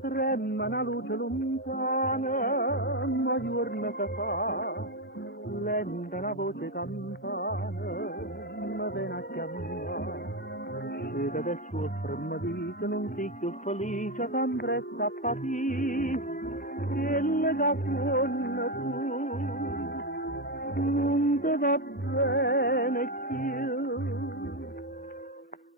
Trema una luce lontana, ma giorno si fa, lenta una voce campana, ma viene a chiamare. Scende del suo mi dice, non sei più felice, t'ambressa a patire, quelle che suona tu, non ti va bene più.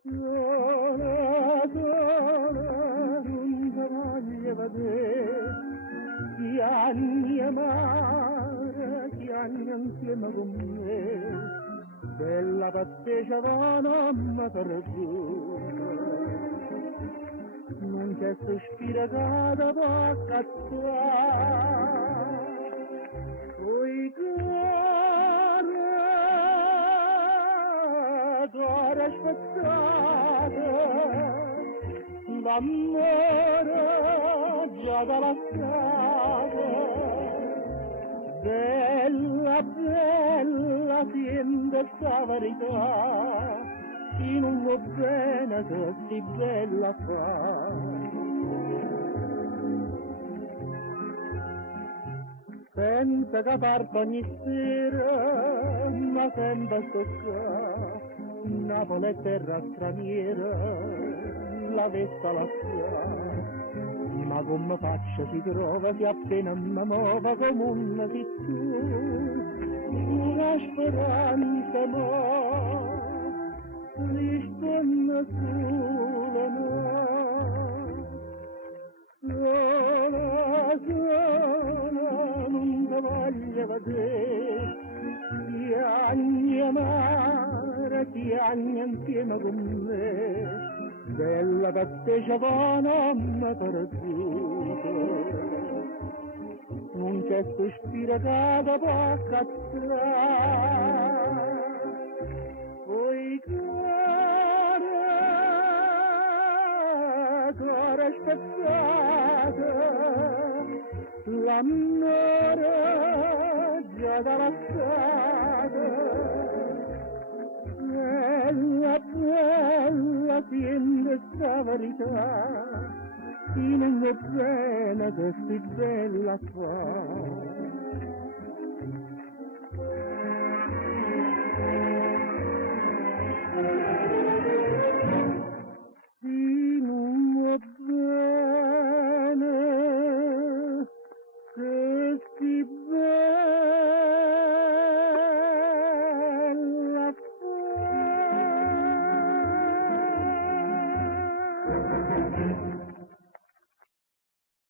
Sola, sola, non ti voglio vedere, chi anni amare, chi anni insieme con me, bella patteccia da mamma perduta, non c'è sospiro che da bocca a tua, poi cuore spezzato, l'amore già da lasciato, bella, bella, sente sta verità, se non va bene che si bella fa. Pensa che parto ogni sera, ma sempre sto qua, Napoli è terra straniera, la vessa lasciare. Ma come faccia si trova se appena mi muova come una si tu, una speranza mo, risponde sulla me. Sola, sola, non ti voglio vedere, ti anni amare, ti anni insieme con me, bella patteccia va mamma perduta, non c'è sospiro che da bocca a tra, poi cuore spezzato, l'amore già da lasciato, bella, bella, tiene sta verità, chi non va bene che si bella fa. Chi non va bene che si bella fa.